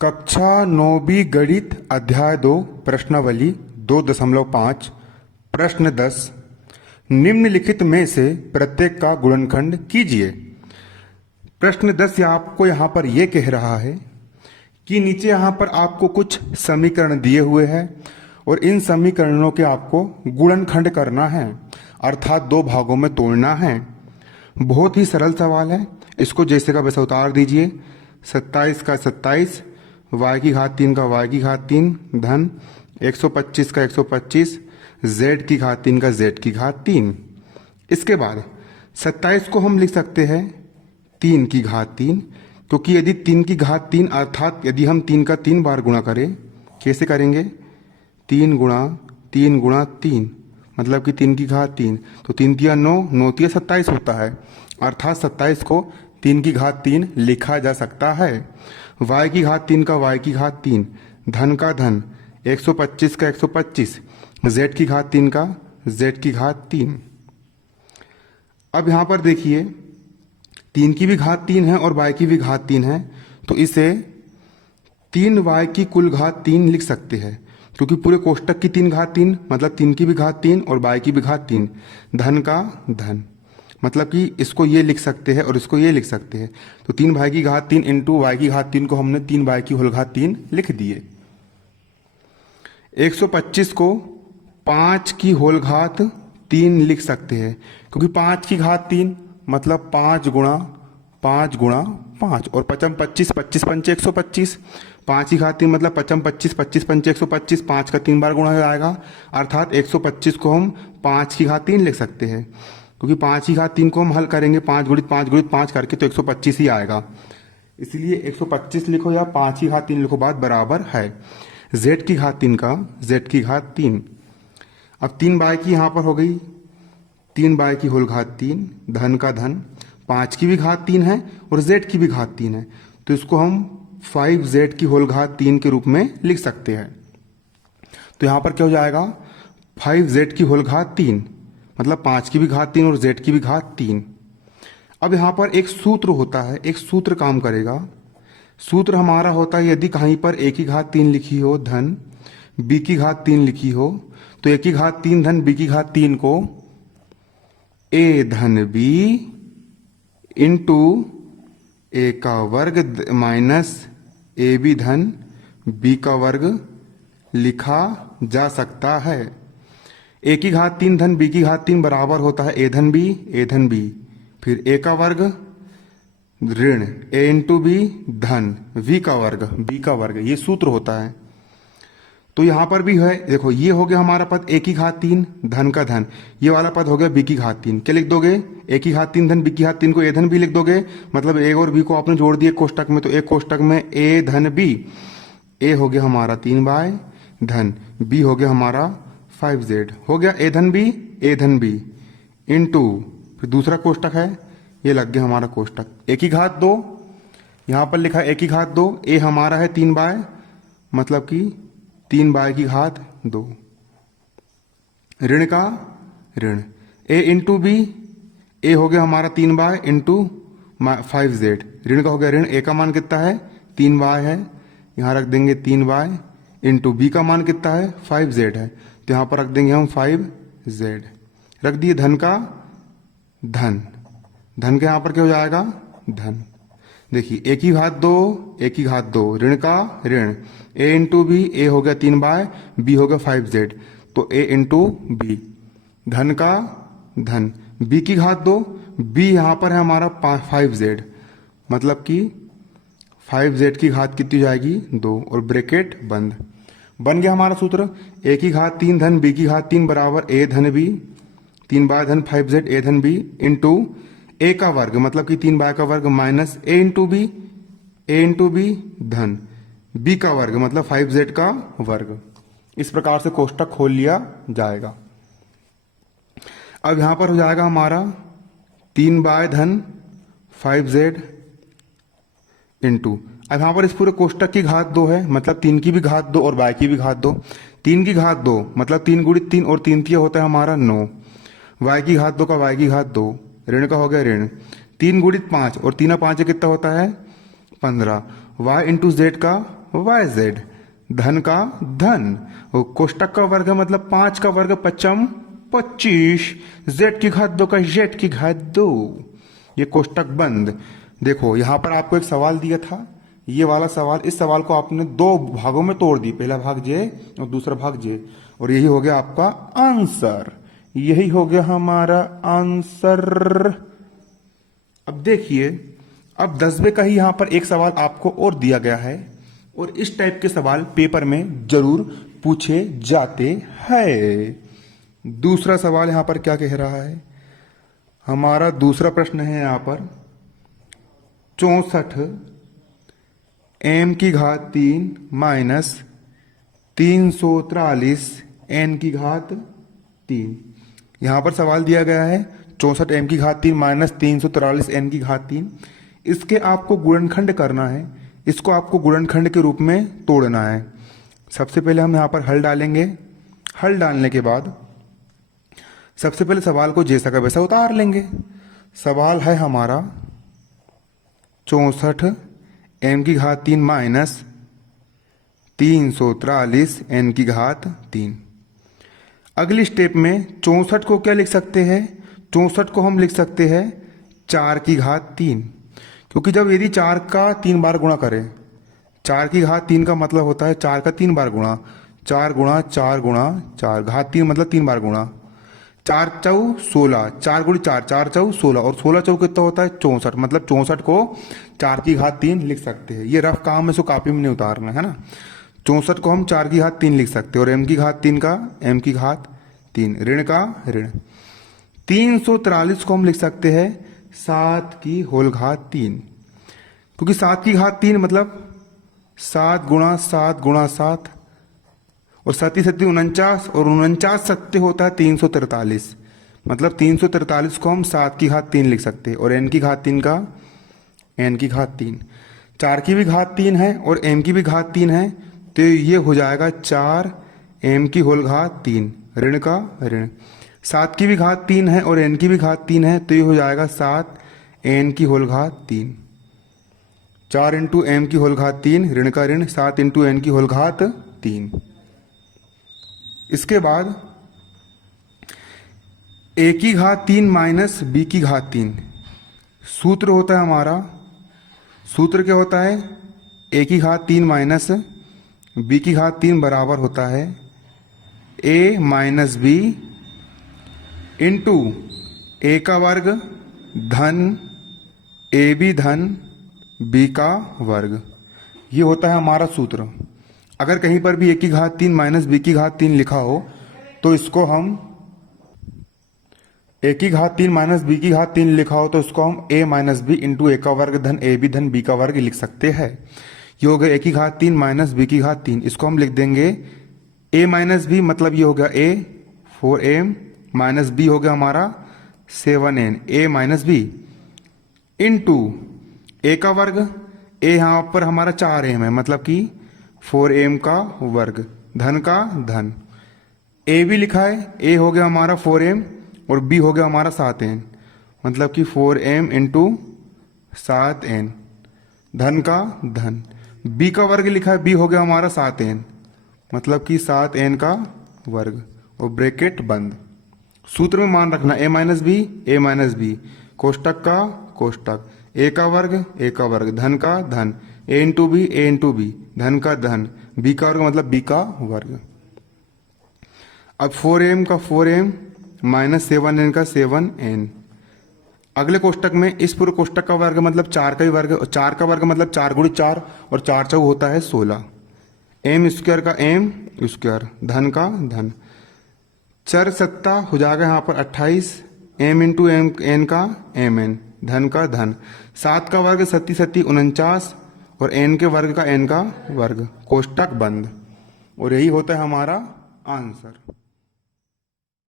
कक्षा 9वीं गणित अध्याय 2 प्रश्नावली 2.5 प्रश्न 10 निम्नलिखित में से प्रत्येक का गुणनखंड कीजिए। प्रश्न 10 आपको यहाँ पर यह कह रहा है कि नीचे यहाँ पर आपको कुछ समीकरण दिए हुए हैं और इन समीकरणों के आपको गुणनखंड करना है, अर्थात दो भागों में तोड़ना है। बहुत ही सरल सवाल है, इसको जैसे का वैसा उतार दीजिए। 27 का 27, y की घात 3 का y की घात 3 धन 125 का 125, z की घात 3 का z की घात 3। इसके बाद 27 को हम लिख सकते हैं 3 की घात 3, क्योंकि यदि 3 की घात 3 अर्थात यदि हम 3 का 3 बार गुणा करें, कैसे करेंगे? 3 गुणा 3 गुणा 3 मतलब कि 3 की घात 3, तो 3 तिया 9, 9 तिया 27 होता है, अर्थात 27 को 3 की घात 3 लिखा जा सकता है। y की घात 3 का y की घात 3 धन का धन 125 का 125, z की घात 3 का z की घात 3। अब यहां पर देखिए 3 की भी घात 3 है और y की भी घात 3 है, तो इसे 3y की कुल घात 3 लिख सकते हैं, क्योंकि पूरे कोष्टक की 3 घात 3 मतलब 3 की भी घात 3 और y की भी घात 3 धन का धन, मतलब कि इसको ये लिख सकते हैं और इसको ये लिख सकते हैं। तो 3y की घात 3 इंटू वाई की घात 3 को हमने 3y की होल घात 3 लिख दिए। 125 को 5 की होल घात 3 लिख सकते हैं, क्योंकि 5 की घात 3 मतलब 5 गुणा 5 गुणा 5 और 5 25, 25 पंचे 125, 5 की घात 3 मतलब 5 25, 25 पंचे 125, 5 का 3 बार गुणा हो जाएगा, अर्थात 125 को हम 5 की घात 3 लिख सकते हैं, क्योंकि 5 की घात 3 को हम हल करेंगे 5 गुणित 5 गुणित 5 करके तो 125 ही आएगा। इसलिए 125 लिखो या 5 की घात 3 लिखो, बात बराबर है। z की घात 3 का z की घात 3। अब 3y की यहाँ पर हो गई 3y की होल घात 3 धन का धन, 5 की भी घात 3 है और z की भी घात 3 है, तो इसको हम 5z की होल घात 3 के रूप में लिख सकते हैं। तो यहाँ पर क्या हो जाएगा? 5z की होल घात 3 मतलब 5 की भी घात 3 और z की भी घात 3। अब यहाँ पर एक सूत्र होता है, एक सूत्र काम करेगा। सूत्र हमारा होता है यदि कहीं पर a की घात 3 लिखी हो धन b की घात 3 लिखी हो, तो a की घात 3 धन b की घात 3 को a धन b इंटू a का वर्ग माइनस ए बी धन b का वर्ग लिखा जा सकता है। a की घात 3 धन b की घात 3 बराबर होता है a धन b, फिर a का वर्ग ऋण a इंटू बी धन v का वर्ग b का वर्ग, ये सूत्र होता है। तो यहां पर भी है, देखो ये हो गया हमारा पद a की घात 3 धन का धन, ये वाला पद हो गया b की घात 3। क्या लिख दोगे? a की घात 3 धन b की घात 3 को a धन b लिख दोगे, मतलब a और b को आपने जोड़ दिए कोष्टक में, तो एक कोष्टक में a धन b, a हो गया हमारा 3y धन b हो गया हमारा 5z, हो गया a धन b इंटू फिर दूसरा कोष्टक है, ये लग गया हमारा कोष्टक a की घात 2, यहां पर लिखा a की घात 2, a हमारा है 3y मतलब कि 3y की घात 2, ऋण का ऋण a इंटू बी, a हो गया हमारा 3y इंटू 5z, ऋण का हो गया ऋण, a का मान कितना है? 3y है, यहां रख देंगे 3y इंटू बी का मान कितना है? 5z है, तो यहां पर रख देंगे हम 5z, रख दिए धन का धन, धन के यहां पर क्या हो जाएगा? धन। देखिए a की घात 2, a की घात 2, ऋण का ऋण, a इंटू बी, a हो गया 3y, b हो गया 5z, तो a इंटू बी, धन का धन, b की घात 2, b यहां पर है हमारा 5z, मतलब कि 5z की घात कितनी हो जाएगी? 2, और ब्रैकेट बंद। बन गया हमारा सूत्र, a की घात 3 धन b की घात 3 बराबर a धन b, 3y धन 5z a धन b इंटू a का वर्ग मतलब कि 3y का वर्ग माइनस a इंटू बी धन b का वर्ग मतलब 5z का वर्ग। इस प्रकार से कोष्टक खोल लिया जाएगा। अब यहां पर हो जाएगा हमारा 3y धन 5z इंटू, अब यहां पर इस पूरे कोष्टक की घात 2 है, मतलब 3 की भी घात 2 और y की भी घात 2, 3 की घात 2 मतलब 3 गुणित 3 और 3 तिया होता है हमारा 9, y की घात 2 का y की घात 2, ऋण का हो गया ऋण, 3 गुणित 5 और 3 5 कितना होता है? 15, y इंटू जेड का वाई जेड, धन का धन, और कोष्टक का वर्ग है मतलब 5 का वर्ग पचम 25, जेड की घात 2 का जेड की घात 2। ये कोष्टक बंद। देखो यहां पर आपको एक सवाल दिया था, ये वाला सवाल, इस सवाल को आपने दो भागों में तोड़ दी, पहला भाग जे और दूसरा भाग जे, और यही हो गया आपका आंसर, यही हो गया हमारा आंसर। अब देखिए, अब 10वें का ही यहां पर एक सवाल आपको और दिया गया है, और इस टाइप के सवाल पेपर में जरूर पूछे जाते हैं। दूसरा सवाल यहां पर क्या कह रहा है, हमारा दूसरा प्रश्न है यहां पर 64 m की घात 3 माइनस 343 n की घात 3। यहां पर सवाल दिया गया है 64 m की घात 3 माइनस 343 n की घात 3। इसके आपको गुणनखंड करना है, इसको आपको गुणनखंड के रूप में तोड़ना है। सबसे पहले हम यहां पर हल डालेंगे, हल डालने के बाद सबसे पहले सवाल को जैसा का वैसा उतार लेंगे। सवाल है हमारा 64 m की घात 3 माइनस 343 n की घात 3। अगली स्टेप में 64 को क्या लिख सकते हैं, 64 को हम लिख सकते हैं 4 की घात 3, क्योंकि जब यदि 4 का 3 बार गुणा करें, 4 की घात 3 का मतलब होता है 4 का 3 बार गुणा, 4 गुणा 4 गुणा 4, घात 3 मतलब 3 बार गुणा, 4 चौ 16, 4 गुणी 4, 4 चौ 16, और 16 चौ कितना होता है 64, मतलब 64 को 4 की घात 3 लिख सकते हैं। ये रफ काम है, सो कॉपी में नहीं उतारना है ना। 64 को हम 4 की घात 3 लिख सकते हैं, और m की घात 3 का m की घात 3, ऋण का ऋण। 343 को हम लिख सकते हैं 7 की होल घात 3, क्योंकि 7 की घात 3 मतलब 7 गुणा 7 गुणा 7, और 7 7 49, और 49 सत्य होता है 343, मतलब 343 को हम 7 की घात 3 लिख सकते हैं, और n की घात 3 का n की घात 3, 4 की भी घात 3 है और m की भी घात 3 है, तो ये हो जाएगा 4 m की होल घात 3, ऋण का ऋण। 7 की भी घात 3 है और n की भी घात 3 है, तो ये हो जाएगा 7 n की होल घात 3, 4 इंटू m की होल घात 3, ऋण का ऋण, 7 इंटू n की होल घात 3। इसके बाद a की घात 3 माइनस b की घात 3, सूत्र होता है हमारा, सूत्र क्या होता है, a की घात 3 माइनस b की घात 3 बराबर होता है a माइनस बी इंटू ए का वर्ग धन ए बी धन b का वर्ग। ये होता है हमारा सूत्र। अगर कहीं पर भी a की घात 3 माइनस b की घात 3 लिखा हो, तो इसको हम a की घात 3 माइनस b की घात 3 लिखा हो, तो इसको हम a माइनस बी इंटू ए का वर्ग धन ए बी धन b का वर्ग लिख सकते हैं। ये हो गया a की घात 3 माइनस b की घात 3, इसको हम लिख देंगे a माइनस बी, मतलब ये हो गया a 4m माइनस b हो गया हमारा 7n, a minus B into a का वर्ग, a यहाँ पर हमारा 4m है, मतलब कि 4m का वर्ग, धन का धन, a भी लिखा है, a हो गया हमारा 4m और b हो गया हमारा 7n, मतलब कि 4m इंटू 7n, धन का धन, b का वर्ग लिखा है, b हो गया हमारा 7n, मतलब कि 7n का वर्ग, और ब्रैकेट बंद। सूत्र में मान रखना a माइनस बी, कोष्टक का कोष्टक, a का वर्ग, धन का धन, a इंटू बी, धन का धन, b का वर्ग मतलब b का वर्ग। अब 4m का 4m माइनस 7n का 7n। अगले कोष्टक में इस पूरे कोष्टक का वर्ग मतलब 4 का ही वर्ग, और 4 का वर्ग मतलब 4 गुणी 4, और 4 चौ होता है 16, m स्क्वायर का m स्क्वायर, धन का धन, चर सत्ता हो जाएगा यहाँ पर 28, m इंटू n का mn, धन का धन, 7 का वर्ग 7 7 49, और n के वर्ग का n का वर्ग, कोष्टक बंद। और यही होता है हमारा आंसर।